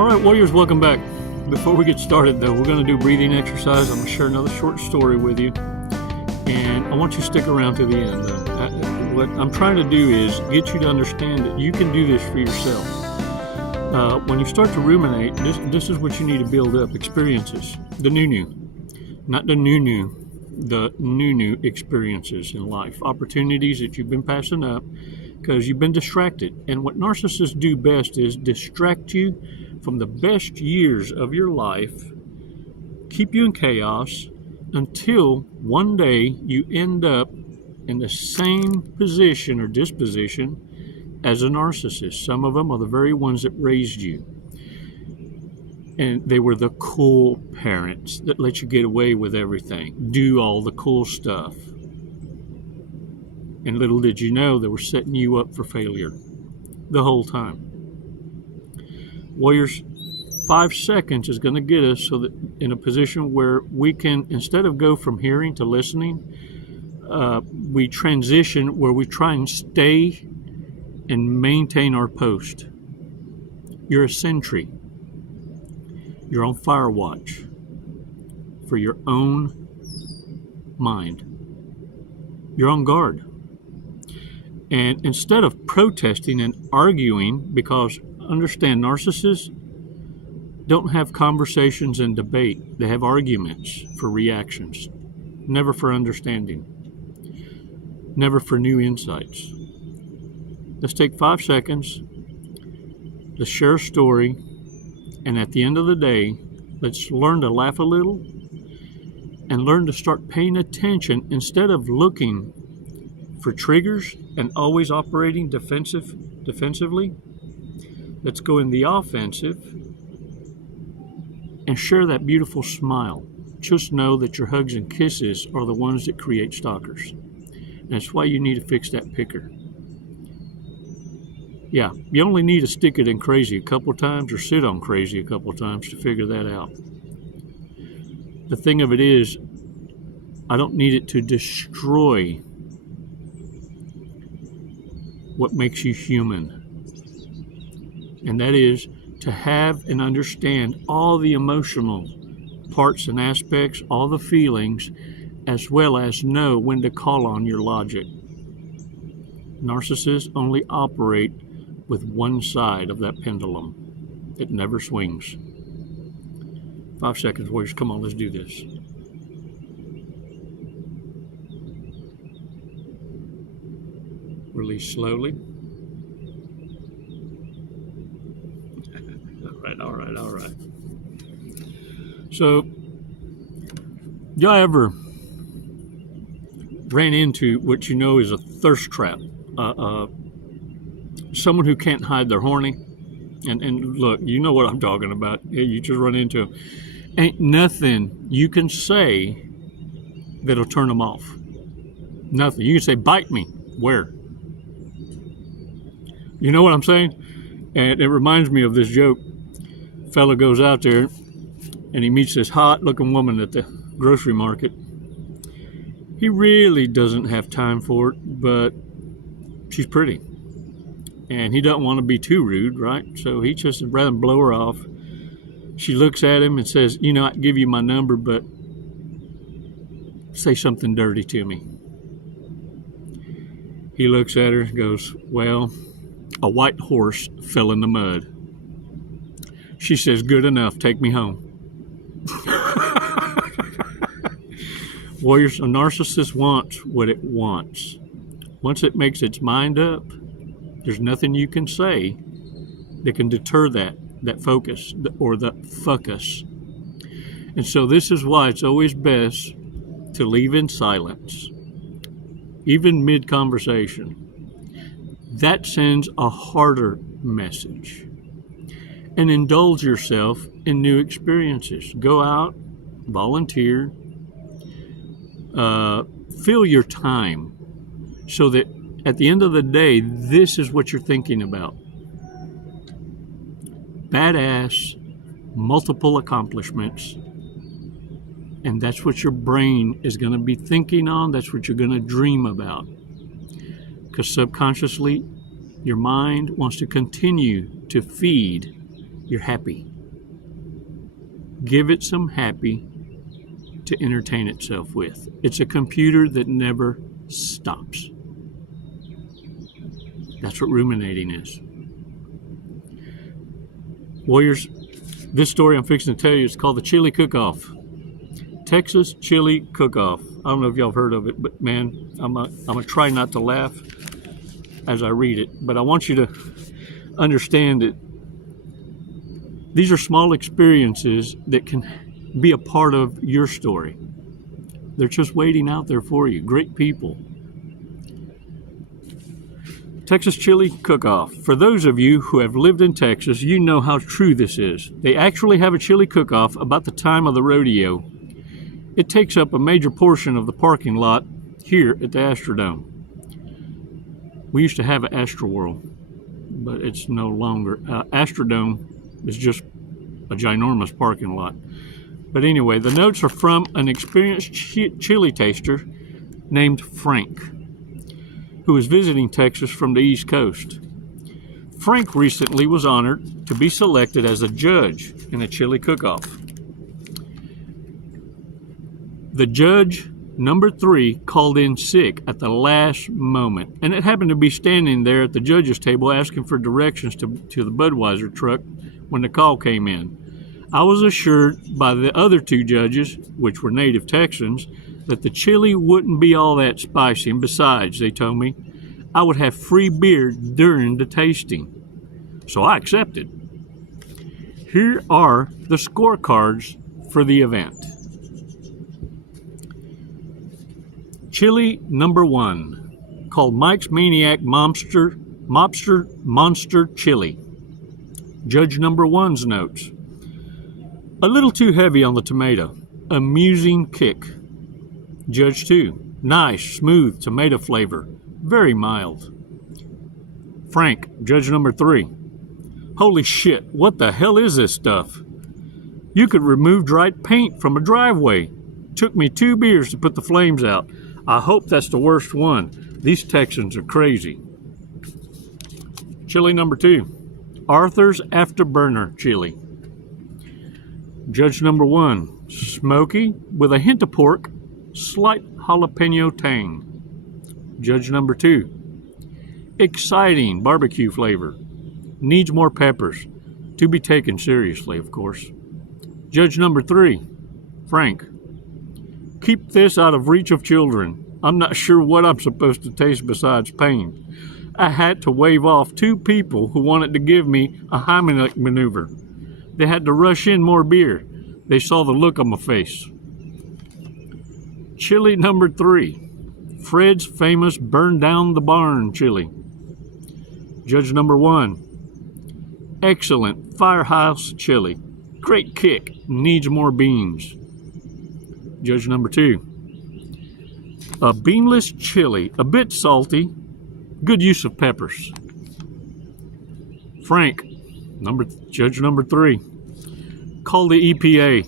All right, Warriors, welcome back. Before we get started, though, we're going to do breathing exercise. I'm going to share another short story with you, and I want you to stick around to the end. What I'm trying to do is get you to understand that you can do this for yourself. When you start to ruminate, this is what you need to build up: experiences, the new, not the new, the new experiences in life, opportunities that you've been passing up because you've been distracted. And what narcissists do best is distract you from the best years of your life, keep you in chaos until one day you end up in the same position or disposition as a narcissist. Some of them are the very ones that raised you. And they were the cool parents that let you get away with everything, do all the cool stuff. And little did you know they were setting you up for failure the whole time. Warriors, 5 seconds is going to get us so that in a position where we can, instead of go from hearing to listening, we transition where we try and stay and maintain our post. You're a sentry. You're on fire watch for your own mind. You're on guard. And instead of protesting and arguing, because understand, narcissists don't have conversations and debate. They have arguments for reactions, never for understanding, never for new insights. Let's take 5 seconds. Let's share a story. And at the end of the day, let's learn to laugh a little and learn to start paying attention instead of looking for triggers and always operating defensively. Let's go in the offensive and share that beautiful smile. Just know that your hugs and kisses are the ones that create stalkers. And that's why you need to fix that picker. Yeah, you only need to stick it in crazy a couple times or sit on crazy a couple times to figure that out. The thing of it is, I don't need it to destroy what makes you human. And that is to have and understand all the emotional parts and aspects, all the feelings, as well as know when to call on your logic. Narcissists only operate with one side of that pendulum. It never swings. 5 seconds, Warriors. Come on, let's do this. Release slowly. All right. So, y'all ever ran into what you know is a thirst trap? Someone who can't hide their horny? And look, you know what I'm talking about. You just run into them. Ain't nothing you can say that'll turn them off. Nothing. You can say, bite me. Where? You know what I'm saying? And it reminds me of this joke. Fella goes out there and he meets this hot-looking woman at the grocery market. He really doesn't have time for it, but she's pretty. And he doesn't want to be too rude, right? So he just rather than blow her off. She looks at him and says, you know, I'd give you my number, but say something dirty to me. He looks at her and goes, well, a white horse fell in the mud. She says, good enough, take me home. Warriors, a narcissist wants what it wants. Once it makes its mind up, there's nothing you can say that can deter that focus or the focus. And so this is why it's always best to leave in silence, even mid-conversation. That sends a harder message. And indulge yourself in new experiences. Go out, volunteer, fill your time so that at the end of the day, this is what you're thinking about. Badass, multiple accomplishments, and that's what your brain is going to be thinking on. That's what you're going to dream about. Because subconsciously, your mind wants to continue to feed your happy. Give it some happy to entertain itself with. It's a computer that never stops. That's what ruminating is. Warriors, this story I'm fixing to tell you is called the Chili Cook-Off. Texas Chili Cook-Off. I don't know if y'all have heard of it, but man, I'm gonna try not to laugh as I read it. But I want you to understand that these are small experiences that can be a part of your story. They're just waiting out there for you. Great people. Texas Chili Cook-Off. For those of you who have lived in Texas, you know how true this is. They actually have a chili cook-off about the time of the rodeo. It takes up a major portion of the parking lot here at the Astrodome. We used to have an Astroworld, but it's no longer. Astrodome is just a ginormous parking lot. But anyway, the notes are from an experienced chili taster named Frank, who is visiting Texas from the East Coast. Frank recently was honored to be selected as a judge in a chili cook-off. The judge, number 3, called in sick at the last moment, and it happened to be standing there at the judge's table asking for directions to the Budweiser truck when the call came in. I was assured by the other 2 judges, which were native Texans, that the chili wouldn't be all that spicy, and besides, they told me, I would have free beer during the tasting. So I accepted. Here are the scorecards for the event. Chili number 1, called Mike's Maniac Monster Chili. Judge number 1's notes. A little too heavy on the tomato. Amusing kick. Judge 2. Nice, smooth tomato flavor. Very mild. Frank, judge number 3. Holy shit, what the hell is this stuff? You could remove dried paint from a driveway. Took me 2 beers to put the flames out. I hope that's the worst one. These Texans are crazy. Chili number 2. Arthur's Afterburner Chili. Judge number 1. Smoky with a hint of pork, slight jalapeno tang. Judge number 2. Exciting barbecue flavor. Needs more peppers. To be taken seriously, of course. Judge number 3. Frank. Keep this out of reach of children. I'm not sure what I'm supposed to taste besides pain. I had to wave off 2 people who wanted to give me a Heimlich maneuver. They had to rush in more beer. They saw the look on my face. Chili number 3. Fred's famous Burn Down the Barn chili. Judge number 1. Excellent Firehouse chili. Great kick. Needs more beans. Judge number 2. A beanless chili. A bit salty. Good use of peppers. Frank, judge number 3. Call the EPA.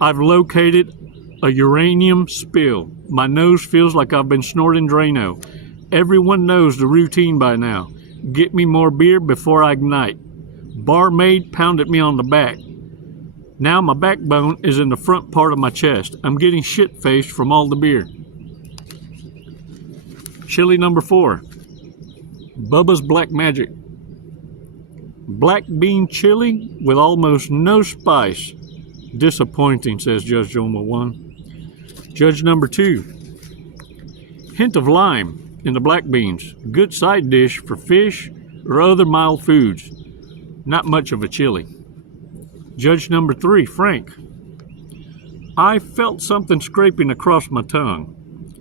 I've located a uranium spill. My nose feels like I've been snorting Drano. Everyone knows the routine by now. Get me more beer before I ignite. Barmaid pounded me on the back. Now my backbone is in the front part of my chest. I'm getting shit-faced from all the beer. Chili number 4. Bubba's Black Magic. Black bean chili with almost no spice. Disappointing, says Judge number 1. Judge number 2. Hint of lime in the black beans. Good side dish for fish or other mild foods. Not much of a chili. Judge number 3, Frank. I felt something scraping across my tongue,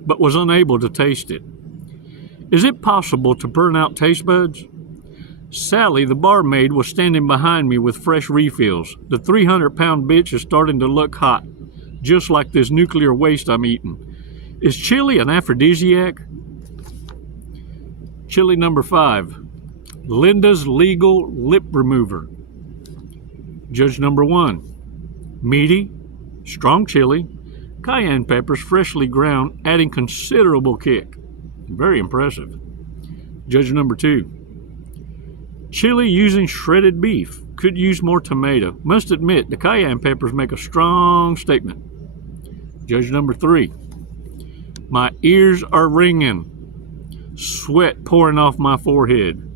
but was unable to taste it. Is it possible to burn out taste buds? Sally, the barmaid, was standing behind me with fresh refills. The 300-pound bitch is starting to look hot, just like this nuclear waste I'm eating. Is chili an aphrodisiac? Chili number 5. Linda's Legal Lip Remover. Judge number 1. Meaty, strong chili, cayenne peppers freshly ground, adding considerable kick. Very impressive. Judge number 2. Chili using shredded beef. Could use more tomato. Must admit, the cayenne peppers make a strong statement. Judge number 3. My ears are ringing. Sweat pouring off my forehead.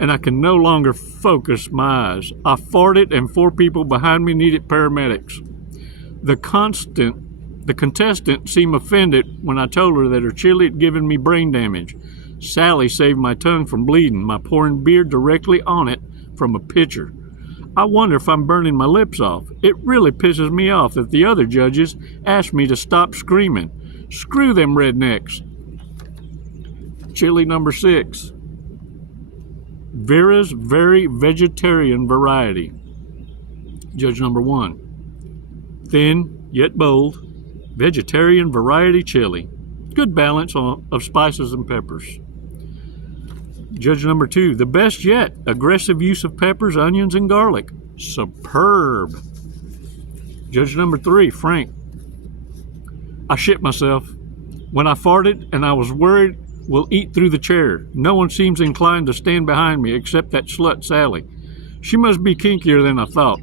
And I can no longer focus my eyes. I farted and 4 people behind me needed paramedics. The contestant seemed offended when I told her that her chili had given me brain damage. Sally saved my tongue from bleeding by pouring beer directly on it from a pitcher. I wonder if I'm burning my lips off. It really pisses me off that the other judges asked me to stop screaming. Screw them rednecks. Chili number 6. Vera's Very Vegetarian Variety. Judge number 1. Thin, yet bold, vegetarian variety chili. Good balance of spices and peppers. Judge number 2. The best yet. Aggressive use of peppers, onions, and garlic. Superb. Judge number 3. Frank. I shit myself. When I farted and I was worried we'll eat through the chair. No one seems inclined to stand behind me except that slut Sally. She must be kinkier than I thought.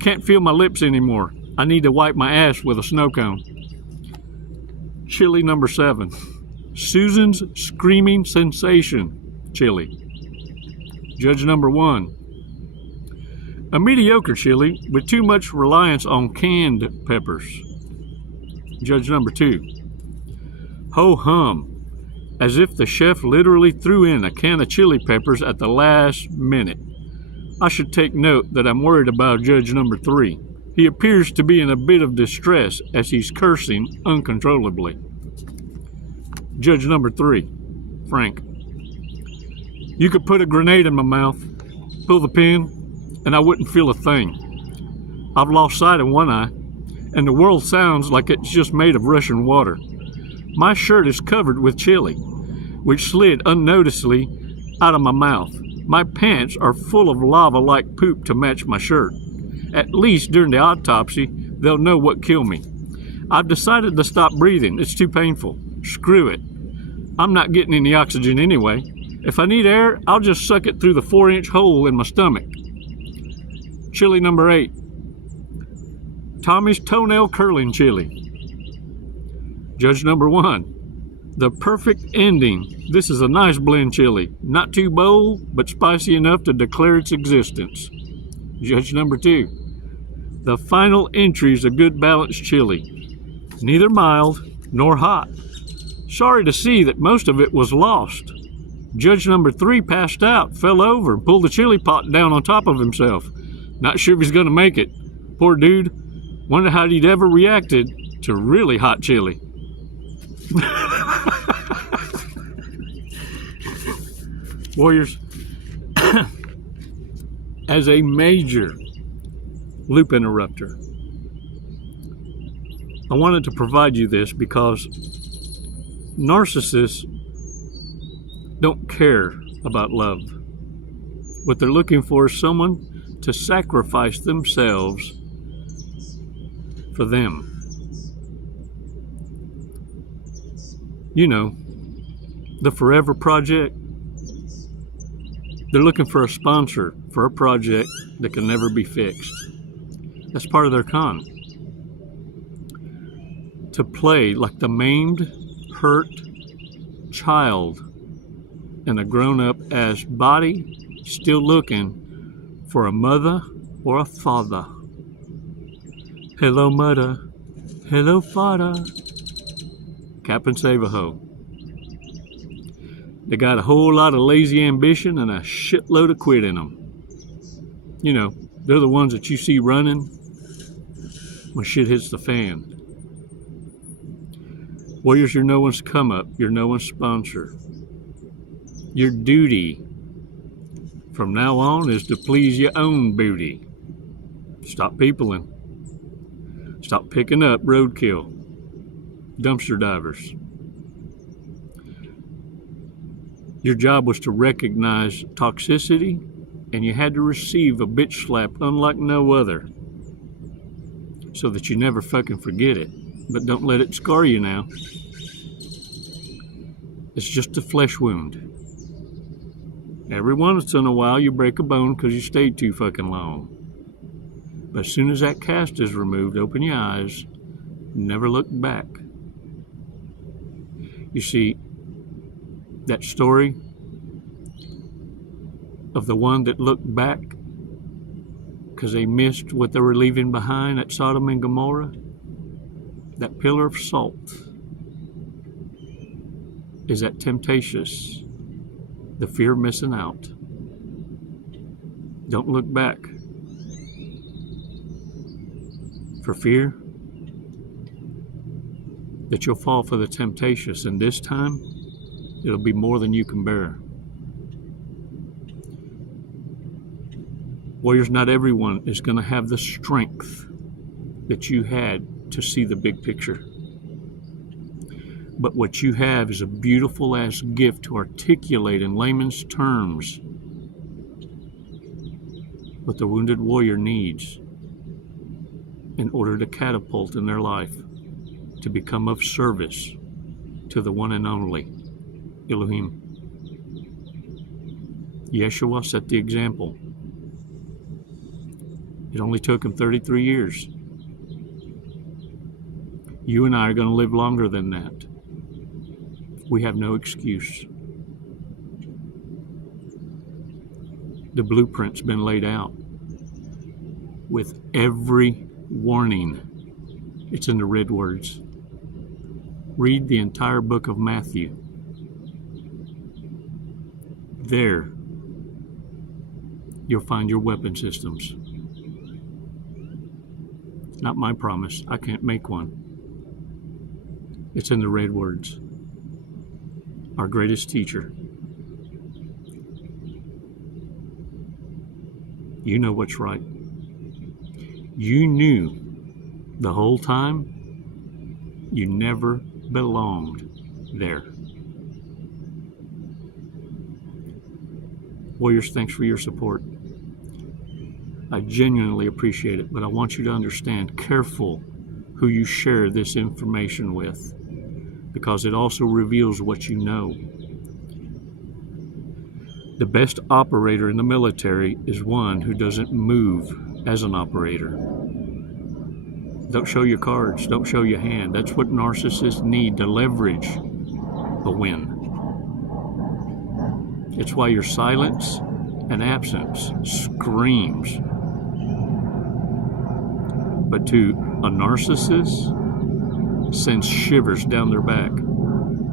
Can't feel my lips anymore. I need to wipe my ass with a snow cone. Chili number 7. Susan's Screaming Sensation Chili. Judge number 1. A mediocre chili with too much reliance on canned peppers. Judge number 2. Ho hum. As if the chef literally threw in a can of chili peppers at the last minute. I should take note that I'm worried about judge number 3. He appears to be in a bit of distress as he's cursing uncontrollably. Judge number 3. Frank. You could put a grenade in my mouth, pull the pin, and I wouldn't feel a thing. I've lost sight of one eye, and the world sounds like it's just made of Russian water. My shirt is covered with chili, which slid unnoticeably out of my mouth. My pants are full of lava-like poop to match my shirt. At least during the autopsy, they'll know what killed me. I've decided to stop breathing. It's too painful. Screw it. I'm not getting any oxygen anyway. If I need air, I'll just suck it through the 4-inch hole in my stomach. Chili number 8. Tommy's Toenail Curling Chili. Judge number 1. The perfect ending. This is a nice blend chili. Not too bold, but spicy enough to declare its existence. Judge number 2. The final entry is a good balanced chili. Neither mild nor hot. Sorry to see that most of it was lost. Judge number 3 passed out, fell over, and pulled the chili pot down on top of himself. Not sure if he's going to make it. Poor dude. Wonder how he'd ever reacted to really hot chili. Warriors, as a major loop interrupter, I wanted to provide you this because narcissists don't care about love. What they're looking for is someone to sacrifice themselves for them. You know, the Forever Project. They're looking for a sponsor for a project that can never be fixed. That's part of their con. To play like the maimed, hurt child in a grown-up ass body, still looking for a mother or a father. Hello, mother. Hello, father. Cap and save a hoe. They got a whole lot of lazy ambition and a shitload of quit in them. You know, they're the ones that you see running when shit hits the fan. Warriors, you're no one's come up. You're no one's sponsor. Your duty from now on is to please your own booty. Stop peopling. Stop picking up roadkill. Dumpster divers. Your job was to recognize toxicity, and you had to receive a bitch slap unlike no other, so that you never fucking forget it. But don't let it scar you now. It's just a flesh wound. Every once in a while you break a bone because you stayed too fucking long. But as soon as that cast is removed, open your eyes, never look back. You see, that story of the one that looked back because they missed what they were leaving behind at Sodom and Gomorrah, that pillar of salt is that temptatious, the fear of missing out. Don't look back for fear that you'll fall for the temptatious, and this time it'll be more than you can bear. Warriors, not everyone is going to have the strength that you had to see the big picture. But what you have is a beautiful ass gift to articulate in layman's terms what the wounded warrior needs in order to catapult in their life to become of service to the one and only Elohim. Yeshua set the example. It only took him 33 years. You and I are going to live longer than that. We have no excuse. The blueprint's been laid out with every warning. It's in the red words. Read the entire book of Matthew. There, you'll find your weapon systems. Not my promise. I can't make one. It's in the red words. Our greatest teacher. You know what's right. You knew the whole time you never belonged there. Warriors, thanks for your support. I genuinely appreciate it, but I want you to understand, careful who you share this information with, because it also reveals what you know. The best operator in the military is one who doesn't move as an operator. Don't show your cards, don't show your hand. That's what narcissists need to leverage a win. It's why your silence and absence screams. But to a narcissist, sends shivers down their back.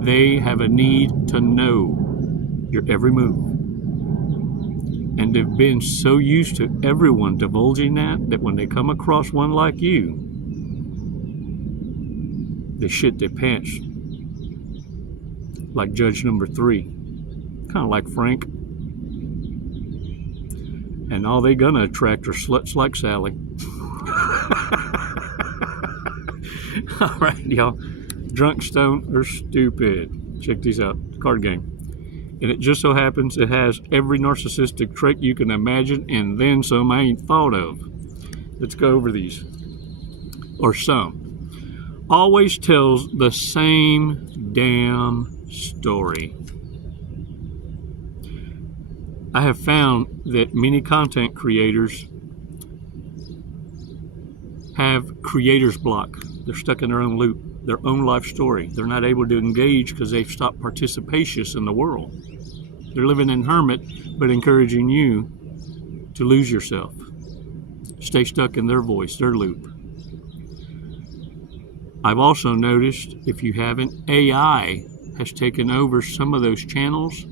They have a need to know your every move. And they've been so used to everyone divulging that when they come across one like you, they shit their pants. Like Judge number 3. Kind of like Frank. And all they gonna attract are sluts like Sally. All right, y'all. Drunk, stoned, or stupid. Check these out. Card game. And it just so happens it has every narcissistic trait you can imagine, and then some I ain't thought of. Let's go over these. Or some. Always tells the same damn story. I have found that many content creators have creator's block. They're stuck in their own loop, their own life story. They're not able to engage because they've stopped participation in the world. They're living in hermit, but encouraging you to lose yourself. Stay stuck in their voice, their loop. I've also noticed, if you haven't, AI has taken over some of those channels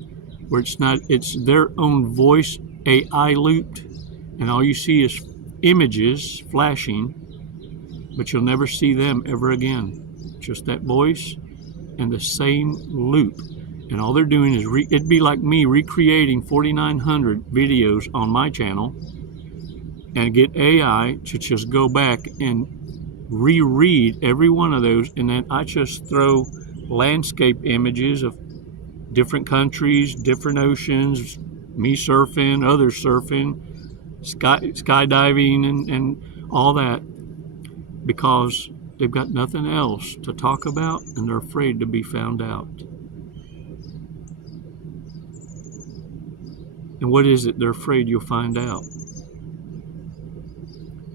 where it's their own voice AI looped, and all you see is images flashing, but you'll never see them ever again. Just that voice and the same loop. And all they're doing is, it'd be like me recreating 4,900 videos on my channel and get AI to just go back and reread every one of those, and then I just throw landscape images of different countries, different oceans, me surfing, others surfing, skydiving, and all that, because they've got nothing else to talk about and they're afraid to be found out. And what is it they're afraid you'll find out?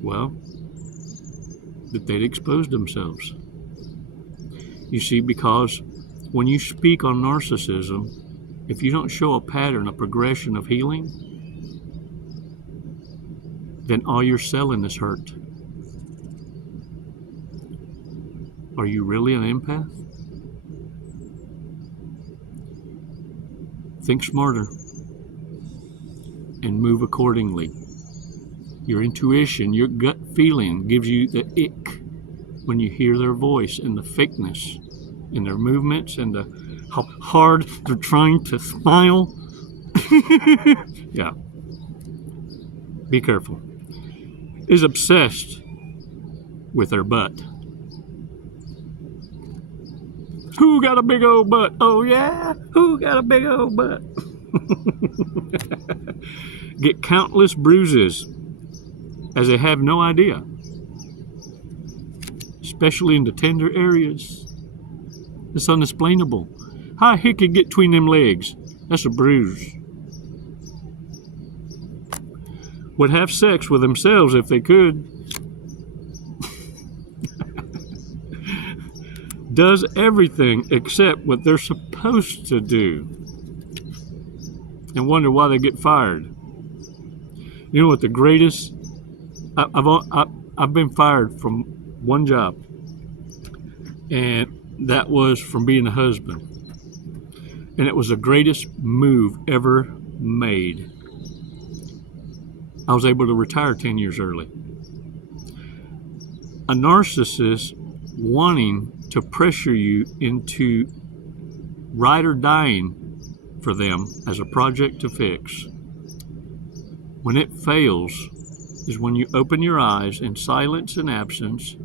Well, that they'd expose themselves. You see, because when you speak on narcissism, if you don't show a pattern, a progression of healing, then all you're selling is hurt. Are you really an empath? Think smarter and move accordingly. Your intuition, your gut feeling gives you the ick when you hear their voice and the fakeness in their movements and how hard they're trying to smile. Yeah. Be careful. Is obsessed with their butt. Who got a big old butt? Oh yeah? Who got a big old butt? Get countless bruises as they have no idea. Especially in the tender areas. It's unexplainable. How he could get between them legs? That's a bruise. Would have sex with themselves if they could. Does everything except what they're supposed to do. And wonder why they get fired. You know what the greatest... I've been fired from one job. And that was from being a husband. And it was the greatest move ever made. I was able to retire 10 years early. A narcissist wanting to pressure you into ride or dying for them as a project to fix. When it fails is when you open your eyes in silence and absence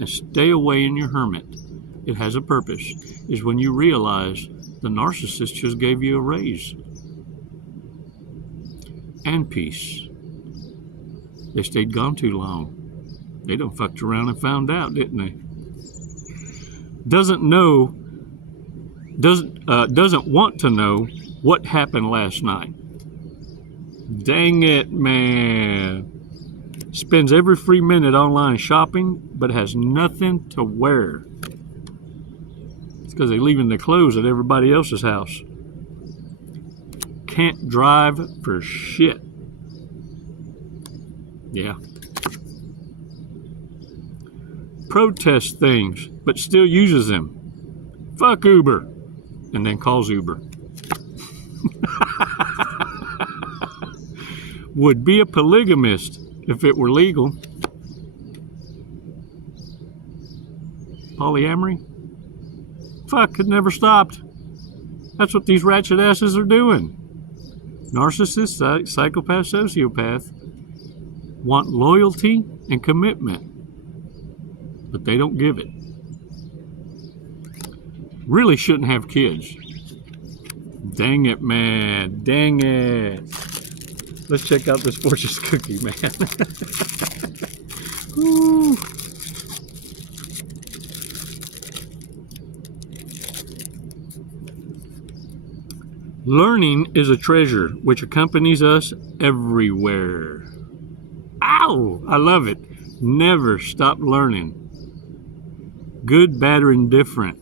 and stay away in your hermit. It has a purpose. Is when you realize the narcissist just gave you a raise and peace. They stayed gone too long. They done fucked around and found out, didn't they? Doesn't want to know what happened last night. Dang it, man. Spends every free minute online shopping, but has nothing to wear. It's because they're leaving their clothes at everybody else's house. Can't drive for shit. Yeah. Protests things, but still uses them. Fuck Uber. And then calls Uber. Would be a polygamist if it were legal. Polyamory? Fuck, it never stopped. That's what these ratchet asses are doing. Narcissist, psychopath, sociopath want loyalty and commitment, but they don't give it. Really shouldn't have kids. Dang it, man. Dang it. Let's check out this Fortune's cookie, man. Woo. Learning is a treasure which accompanies us everywhere. Ow! I love it. Never stop learning. Good, bad, or indifferent.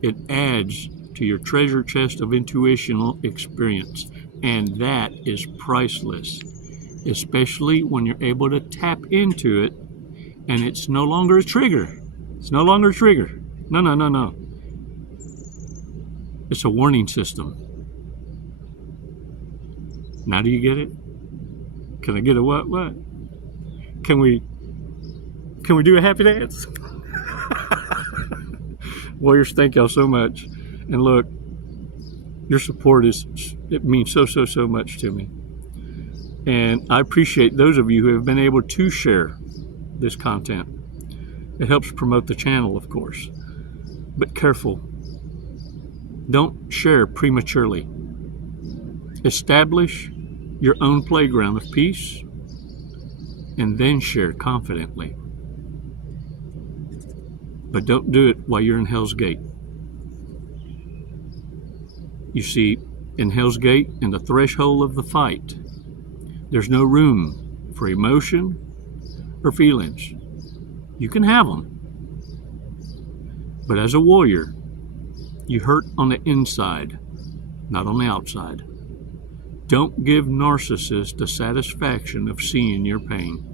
It adds to your treasure chest of intuitional experience. And that is priceless. Especially when you're able to tap into it and it's no longer a trigger. It's no longer a trigger. No, no, no, no. It's a warning system. Now do you get it? Can I get a what? What? Can we do a happy dance? Warriors, thank y'all so much. And look, your support it means so much to me. And I appreciate those of you who have been able to share this content. It helps promote the channel, of course. But careful. Don't share prematurely. Establish your own playground of peace and then share confidently. But don't do it while you're in Hell's Gate. You see, in Hell's Gate and the threshold of the fight. There's no room for emotion or feelings. You can have them, but as a warrior, you hurt on the inside, not on the outside. Don't give narcissists the satisfaction of seeing your pain.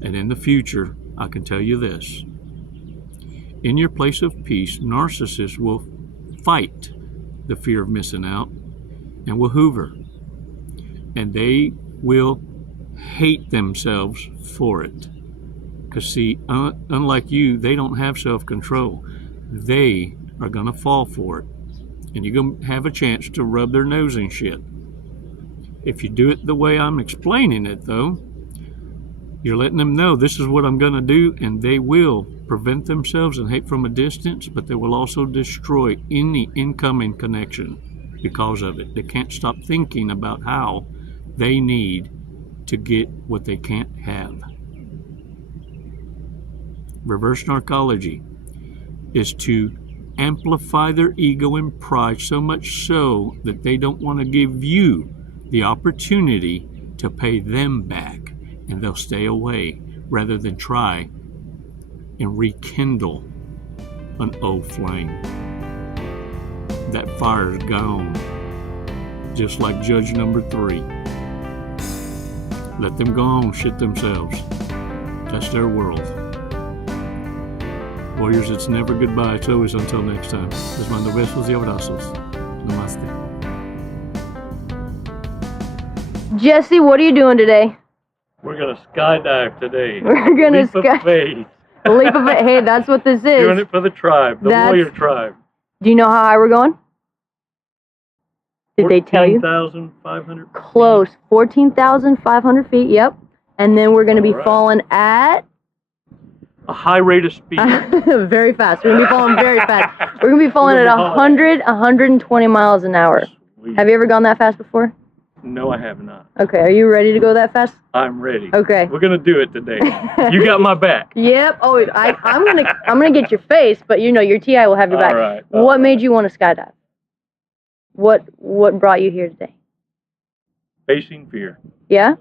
And in the future, I can tell you this. In your place of peace, narcissists will fight the fear of missing out and will hoover. And they will hate themselves for it. Because see, unlike you, they don't have self-control. They are going to fall for it. And you're going to have a chance to rub their nose in shit. If you do it the way I'm explaining it, though, you're letting them know this is what I'm going to do, and they will prevent themselves and hate from a distance, but they will also destroy any incoming connection because of it. They can't stop thinking about how they need to get what they can't have. Reverse narcology is to amplify their ego and pride so much so that they don't want to give you the opportunity to pay them back, and they'll stay away rather than try and rekindle an old flame. That fire's gone, just like judge number 3. Let them go on, shit themselves. That's their world. Warriors, it's never goodbye, it's always until next time. Les mando besos y abrazos. Namaste. Jesse, what are you doing today? We're going to skydive today. We're going to skydive. Leap of faith. Hey, that's what this is. Doing it for the tribe, the warrior tribe. Do you know how high we're going? Did they tell you? 14,500 feet. Close. 14,500 feet, yep. And then we're going to be falling at... a high rate of speed. Very fast. We're going to be falling very fast. We're going to be falling at 120 miles an hour. Sweet. Have you ever gone that fast before? No, I have not. Okay, are you ready to go that fast? I'm ready. Okay. We're gonna do it today. You got my back. Yep. Oh, I'm gonna get your face, but you know your TI will have your back. All right. What made you want to skydive? What brought you here today? Facing fear. Yeah. Are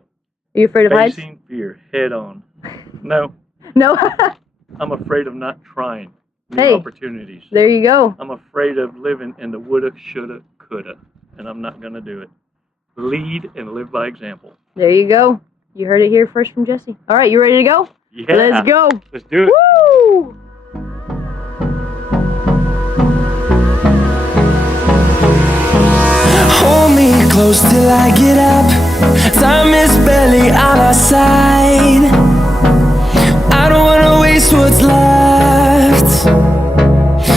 you afraid of heights? Facing fear head on. No. No. I'm afraid of not trying new opportunities. There you go. I'm afraid of living in the woulda, shoulda, coulda, and I'm not gonna do it. Lead and live by example. There you go. You heard it here first from Jesse. All right, you ready to go? Yeah. Let's go. Let's do it. Woo! Hold me close till I get up. Time is barely on our side. I don't wanna waste what's left.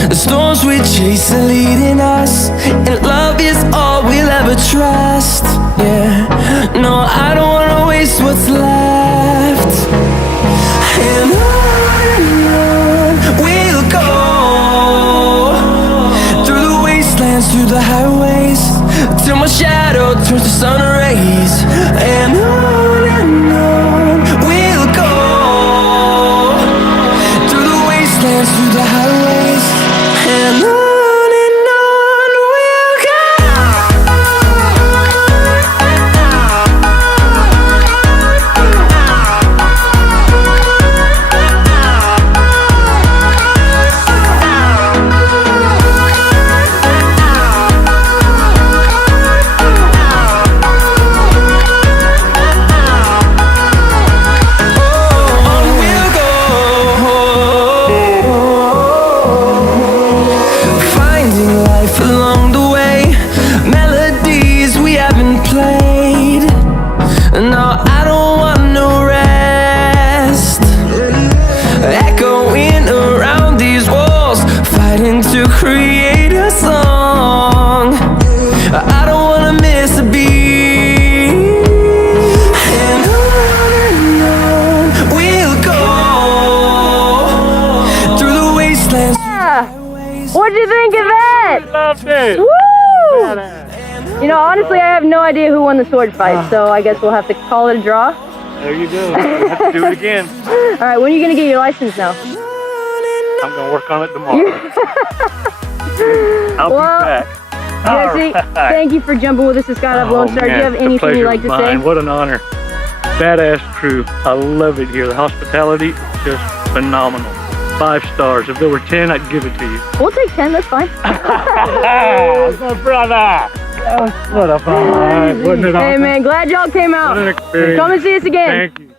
The storms we chase are leading us, and love is all we'll ever trust. Yeah, no, I don't wanna waste what's left. And on we'll go, through the wastelands, through the highways, till my shadow turns to sun rays. And on we'll go, through the wastelands, through the highways, and on we'll go. To create a song, I don't wanna miss a beat. And on we'll go, through the wastelands. Yeah. What'd you think of that? Loved it. Woo! You know, honestly, I have no idea who won the sword fight, so I guess we'll have to call it a draw. There you go. We'll have to do it again. All right, when are you gonna get your license now? I'm gonna work on it tomorrow. I'll be back. Jesse, thank you for jumping with us to Skydive Lone Star. Do you have anything you'd like to say? What an honor. Badass crew. I love it here. The hospitality is just phenomenal. 5 stars. If there were 10, I'd give it to you. We'll take 10, that's fine. My brother. What a fun. Wasn't it awesome? Hey man, glad y'all came out. What an experience. Come and see us again. Thank you.